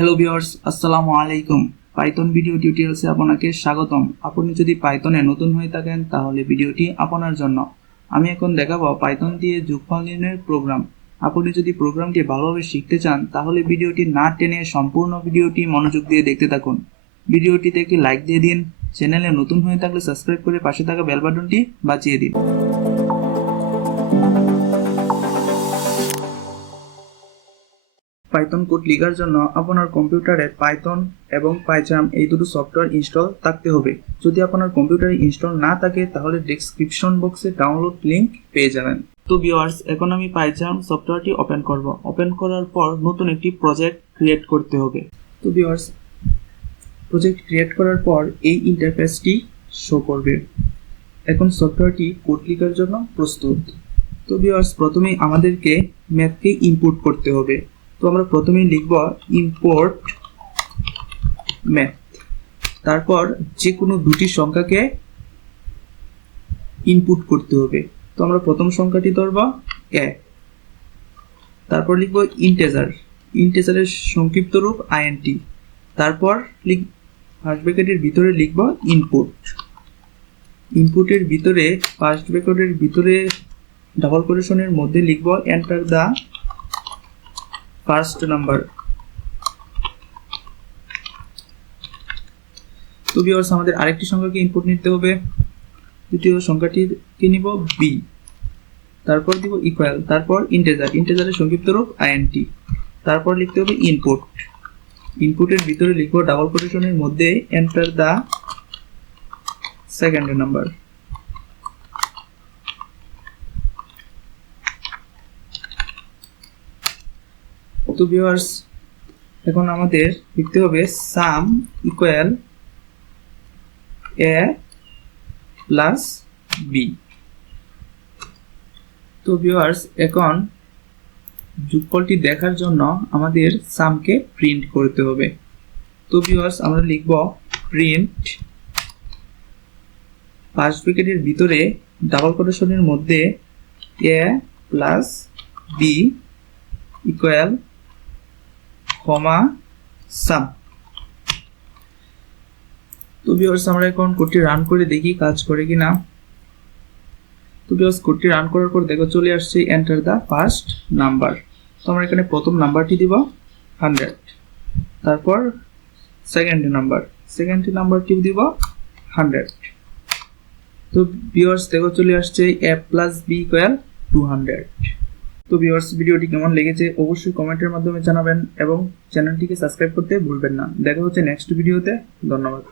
Hello viewers, আসসালামু আলাইকুম। Python video টিউটোরিয়ালসে আপনাকে স্বাগতম। আপনি যদি পাইথনে নতুন হয়ে থাকেন তাহলে ভিডিওটি আপনার জন্য। আমি এখন দেখাবো পাইথন দিয়ে যোগফল নির্ণয়ের প্রোগ্রাম। আপনি যদি প্রোগ্রামটি ভালোভাবে শিখতে চান তাহলে ভিডিওটি না টেনে সম্পূর্ণ ভিডিওটি মনোযোগ দিয়ে দেখতে থাকুন। ভিডিওটিতে একটি লাইক দিয়ে দিন। চ্যানেলে নতুন হয়ে থাকলে সাবস্ক্রাইব করে পাশে থাকা বেল বাটনটি বাজিয়ে দিন। পাইথন কোড লেখার জন্য আপনার কম্পিউটারে পাইথন এবং পাইচার্ম এই দুটো সফটওয়্যার ইনস্টল থাকতে হবে। যদি আপনার কম্পিউটারে ইনস্টল না থাকে তাহলে ডেসক্রিপশন বক্সে ডাউনলোড লিংক পেয়ে যাবেন। তো ভিউয়ার্স, এখন আমি পাইচার্ম সফটওয়্যারটি ওপেন করব। ওপেন করার পর নতুন একটি প্রজেক্ট ক্রিয়েট করতে হবে। তো ভিউয়ার্স, প্রজেক্ট ক্রিয়েট করার পর এই ইন্টারফেসটি শো করবে। এখন সফটওয়্যারটি কোড লেখার জন্য প্রস্তুত। তো ভিউয়ার্স, প্রথমেই আমাদেরকে ম্যাথকে ইনপুট করতে হবে। তো আমরা প্রথমেই লিখব ইম্পোর্ট ম্যাথ, তারপর যে কোনো দুটি সংখ্যাকে ইনপুট করতে হবে। তো আমরা প্রথম সংখ্যাটি ধরব এ, তারপর লিখব ইন্টেজার, ইন্টেজারের সংক্ষিপ্ত রূপ int, তারপর ফার্স্ট ব্র্যাকেটের ভিতরে লিখব ইনপুট, ইনপুটের ভিতরে ফার্স্ট ব্র্যাকেটের ভিতরে ডাবল কোটেশনের মধ্যে লিখব এন্টার দা ফার্স্ট নাম্বার। তো ভিউয়ার্স, আমাদের আরেকটি সংখ্যাকে ইনপুট নিতে হবে। দ্বিতীয় সংখ্যাটিকে নিব বি, তারপর দিব ইকুয়াল, তারপর ইন্টেজার, ইন্টেজারের সংক্ষিপ্ত রূপ int, তারপর লিখতে হবে ইনপুট, ইনপুটের ভিতরে লিখব ডাবল কোটেশনের মধ্যে এন্টার দা সেকেন্ড নাম্বার। তো ভিউয়ার্স, এখন আমাদের লিখতে হবে সাম ইকুয়াল এ প্লাস বি। তো ভিউয়ার্স, এখন যোগফলটি দেখার জন্য আমাদের সামকে প্রিন্ট করতে হবে। তো ভিউয়ার্স, আমরা লিখব প্রিন্ট ফার্স্ট ব্র্যাকেটের ভিতরে ডাবল কোটেশনের মধ্যে এ প্লাস বি ইকুয়াল কমা সাম। তো ভিউয়ার্স, আমরা এখন কোডটি রান করে দেখি কাজ করে কিনা। তো ভিউয়ার্স, কোডটি রান করার পর দেখো চলে আসছে এন্টার দা ফার্স্ট নাম্বার। তো আমরা এখানে প্রথম নাম্বারটি দিব 100, তারপর সেকেন্ড নাম্বারটি দিব 100। তো ভিউয়ার্স, দেখো চলে আসছে a প্লাস b ইকুয়াল 200। তো ভিউয়ার্স, ভিডিওটি কেমন লেগেছে অবশ্যই কমেন্টের মাধ্যমে জানাবেন এবং চ্যানেলটিকে সাবস্ক্রাইব করতে ভুলবেন না। দেখা হচ্ছে নেক্সট ভিডিওতে। ধন্যবাদ।